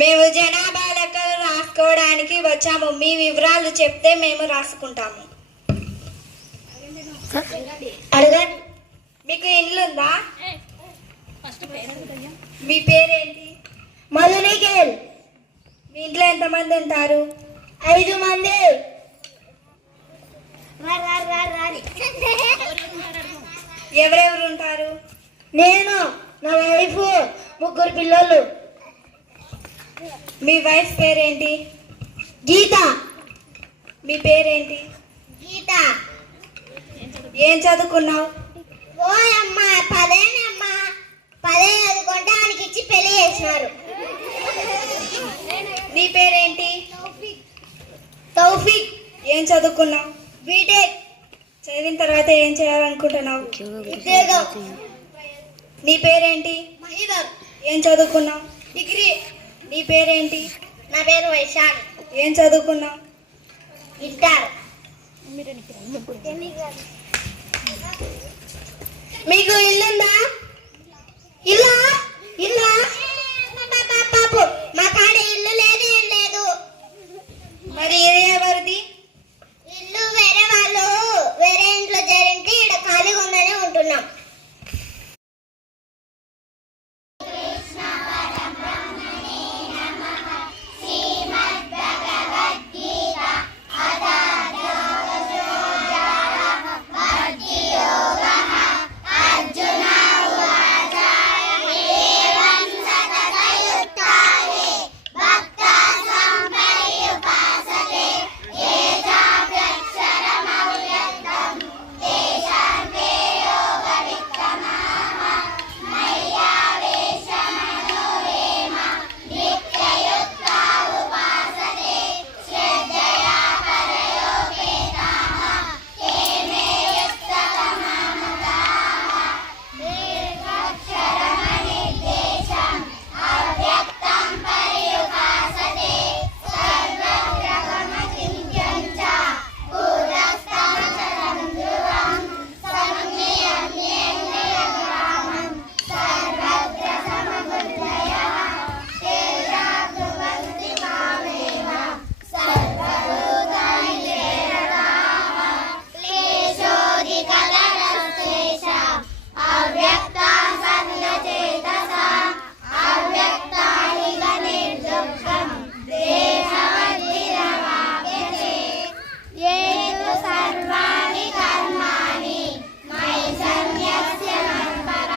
మేము జనాభా లెక్కలు రాసుకోవడానికి వచ్చాము. మీ వివరాలు చెప్తే మేము రాసుకుంటాము. అడగండి. మీకు ఇల్లు ఉందా? మీ పేరేంటి? మధునికేల్. మీ ఇంట్లో ఎంతమంది ఉంటారు? 5 మంది. ఎవరెవరు ఉంటారు? నేను, నా వైఫ్, 3 పిల్లలు. మీ వైఫ్ పేరేంటి? గీత. మీ పేరేంటి? గీత. ఏం చదువుకున్నావు? ఓయమ్మా 10 చదువుకుంటే ఆయనకి ఇచ్చి పెళ్లి చేసినారు. నీ పేరేంటి? తౌఫిక్. ఏం చదువుకున్నావు? బీటెక్. చదివిన తర్వాత ఏం చేయాలనుకుంటున్నావు? ఉద్యోగం. నీ పేరేంటి? మహిదర్. ఏం చదువుకున్నావు? డిగ్రీ. నీ పేరేంటి? నా పేరు వైశాఖ్. ఏం చదువుకున్నావు? ఇంటర్. మీకు ఇల్లుందా?